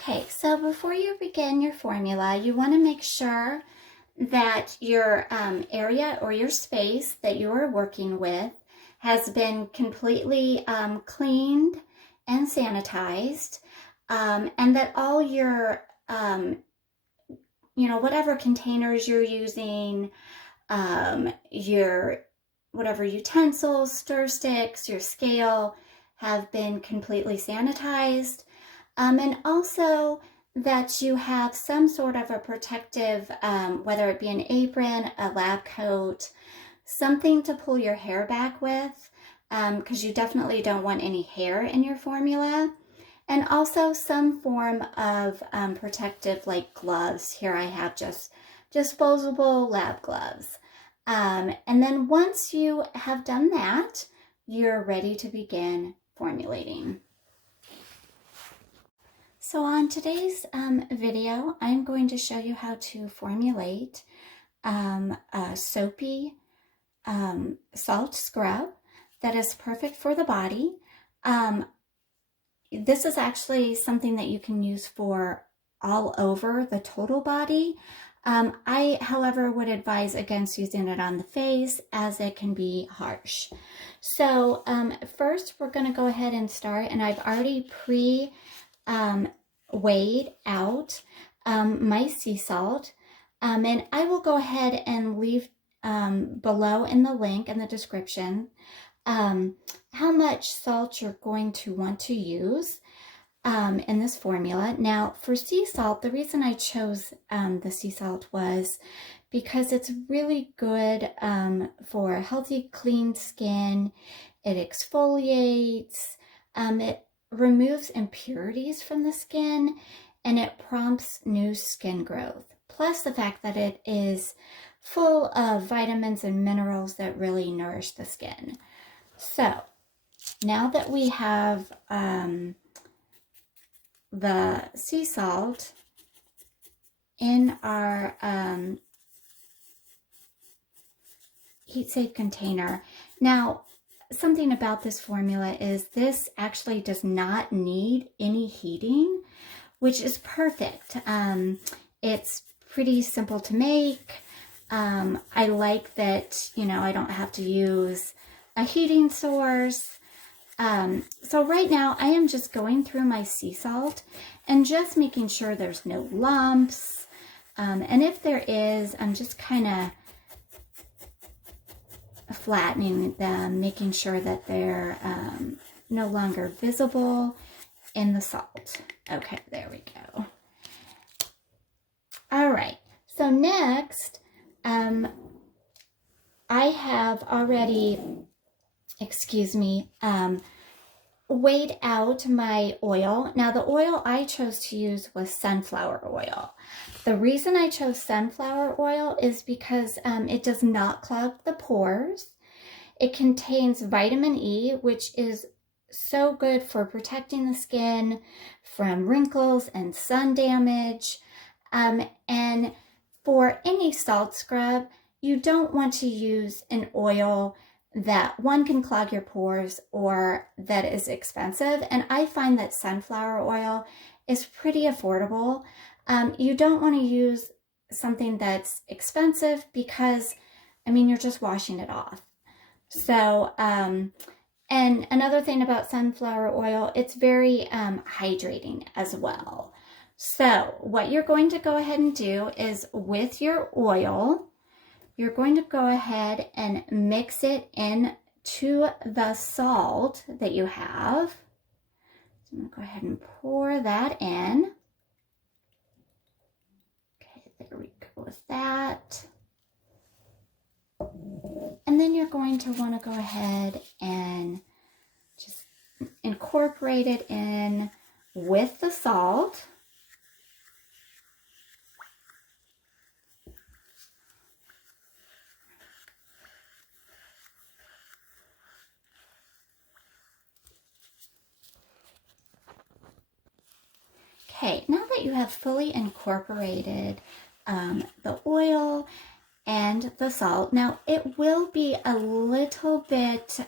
Okay, so before you begin your formula, you want to make sure that your area or your space that you are working with has been completely cleaned and sanitized, and that all your, whatever containers you're using, your whatever utensils, stir sticks, your scale have been completely sanitized. And also that you have some sort of a protective, whether it be an apron, a lab coat, something to pull your hair back with, because you definitely don't want any hair in your formula. And also some form of protective like gloves. Here I have just disposable lab gloves. And then once you have done that, you're ready to begin formulating. So on today's video, I'm going to show you how to formulate a soapy salt scrub that is perfect for the body. This is actually something that you can use for all over the total body. I, however, would advise against using it on the face as it can be harsh. So first we're going to go ahead and start, and I've already weighed out my sea salt, and I will go ahead and leave below in the link in the description how much salt you're going to want to use in this formula. Now for sea salt, the reason I chose the sea salt was because it's really good for healthy, clean skin. It exfoliates, it removes impurities from the skin, and it prompts new skin growth. Plus the fact that it is full of vitamins and minerals that really nourish the skin. So now that we have the sea salt in our heat safe container. Now, something about this formula is this actually does not need any heating, which is perfect. It's pretty simple to make. I like that, I don't have to use a heating source. So right now I am just going through my sea salt and just making sure there's no lumps. And if there is, I'm just kind of flattening them, making sure that they're no longer visible in the salt. Okay, there we go. All right, so next, I have already, weighed out my oil. Now the oil I chose to use was sunflower oil. The reason I chose sunflower oil is because it does not clog the pores. It contains vitamin E, which is so good for protecting the skin from wrinkles and sun damage. And for any salt scrub, you don't want to use an oil that one can clog your pores or that is expensive. And I find that sunflower oil is pretty affordable. You don't want to use something that's expensive because, you're just washing it off. So, and another thing about sunflower oil, it's very hydrating as well. So what you're going to go ahead and do is with your oil, you're going to go ahead and mix it into the salt that you have. So I'm going to go ahead and pour that in. Okay, there we go with that. And then you're going to want to go ahead and just incorporate it in with the salt. Okay, now that you have fully incorporated the oil and the salt, now it will be a little bit,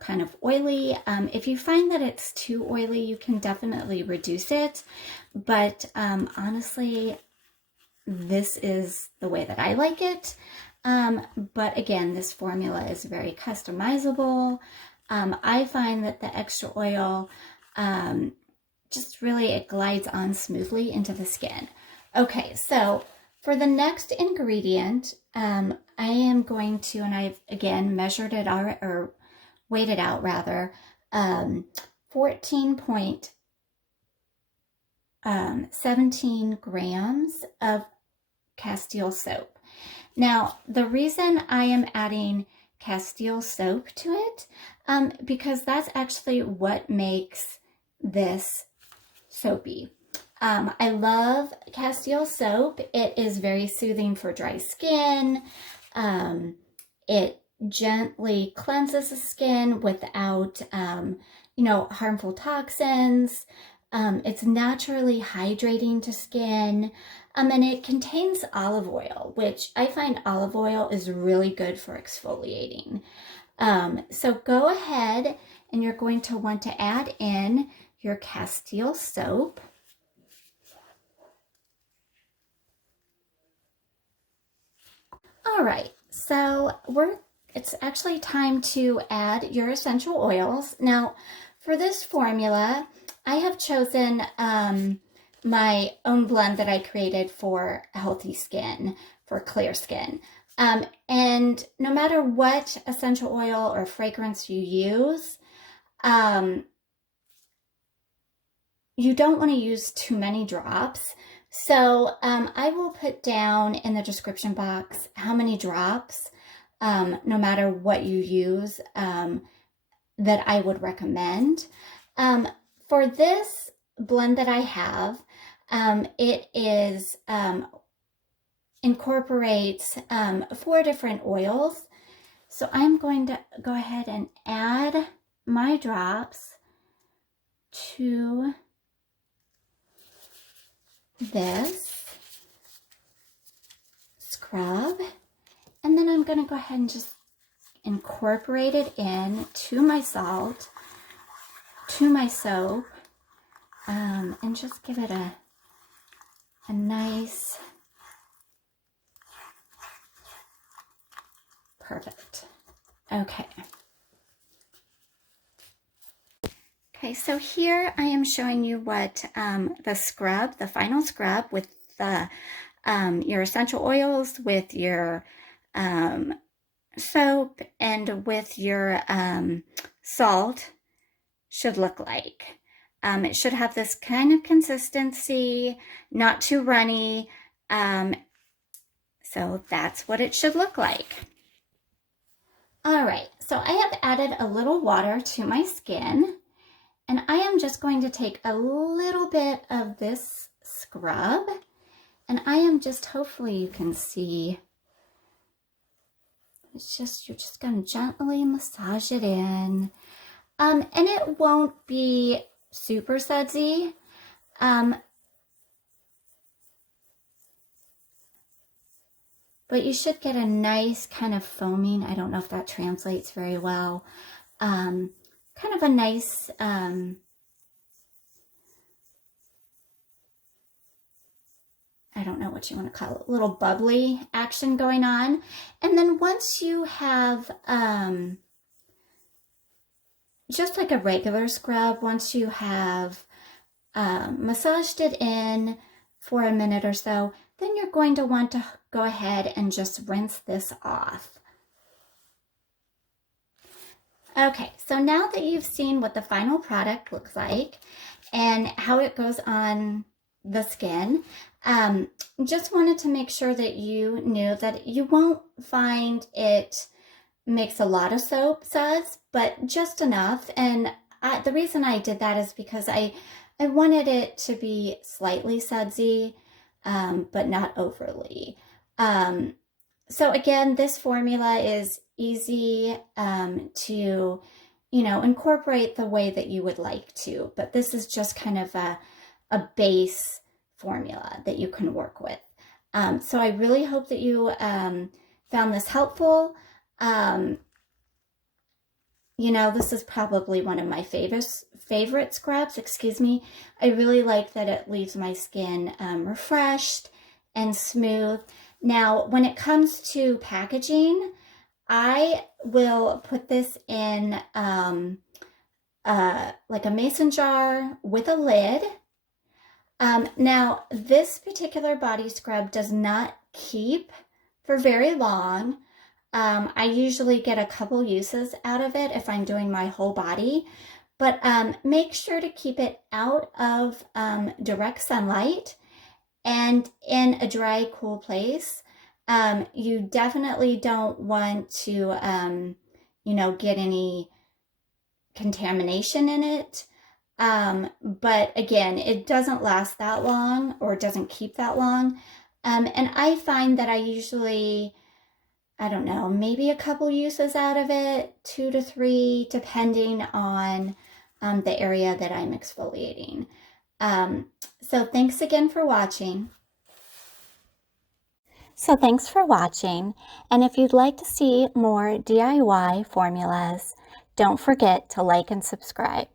kind of oily. If you find that it's too oily, you can definitely reduce it. But honestly, this is the way that I like it. But again, this formula is very customizable. I find that the extra oil, just really, it glides on smoothly into the skin. Okay, so for the next ingredient, I am going to, and I've again measured it out, or weighed it out rather, 14.17 grams of Castile soap. Now, the reason I am adding Castile soap to it, because that's actually what makes this soapy. I love Castile soap. It is very soothing for dry skin. It gently cleanses the skin without, harmful toxins. It's naturally hydrating to skin. And it contains olive oil, which I find olive oil is really good for exfoliating. So go ahead and you're going to want to add in your Castile soap. All right, so it's actually time to add your essential oils. Now, for this formula, I have chosen my own blend that I created for healthy skin, for clear skin. And no matter what essential oil or fragrance you use, you don't want to use too many drops. So I will put down in the description box how many drops, no matter what you use, that I would recommend. For this blend that I have, it is incorporates 4 different oils. So I'm going to go ahead and add my drops to this scrub, and then I'm going to go ahead and just incorporate it in to my salt, to my soap, and just give it a nice, perfect. Okay. Okay, so here I am showing you what the scrub, the final scrub with the your essential oils, with your soap, and with your salt should look like. It should have this kind of consistency, not too runny. So that's what it should look like. All right, so I have added a little water to my skin. And I am just going to take a little bit of this scrub, and I am just, hopefully you can see, it's just, you're just going to gently massage it in. And it won't be super sudsy. But you should get a nice kind of foaming. I don't know if that translates very well. Kind of a nice, I don't know what you want to call it, little bubbly action going on. And then once you have, just like a regular scrub, once you have massaged it in for a minute or so, then you're going to want to go ahead and just rinse this off. Okay, so now that you've seen what the final product looks like and how it goes on the skin, just wanted to make sure that you knew that you won't find it makes a lot of soap suds, but just enough. And the reason I did that is because I wanted it to be slightly sudsy, but not overly. So again, this formula is easy to, incorporate the way that you would like to, but this is just kind of a base formula that you can work with. So I really hope that you found this helpful. you know, this is probably one of my favorite scrubs, excuse me. I really like that it leaves my skin refreshed and smooth. Now, when it comes to packaging, I will put this in like a mason jar with a lid. Now, this particular body scrub does not keep for very long. I usually get a couple uses out of it if I'm doing my whole body, but make sure to keep it out of direct sunlight and in a dry, cool place. You definitely don't want to, you know, get any contamination in it. But again, it doesn't last that long or doesn't keep that long. And I find that I usually, I don't know, maybe a couple uses out of it, 2 to 3, depending on the area that I'm exfoliating. So thanks again for watching. And if you'd like to see more DIY formulas, don't forget to like and subscribe.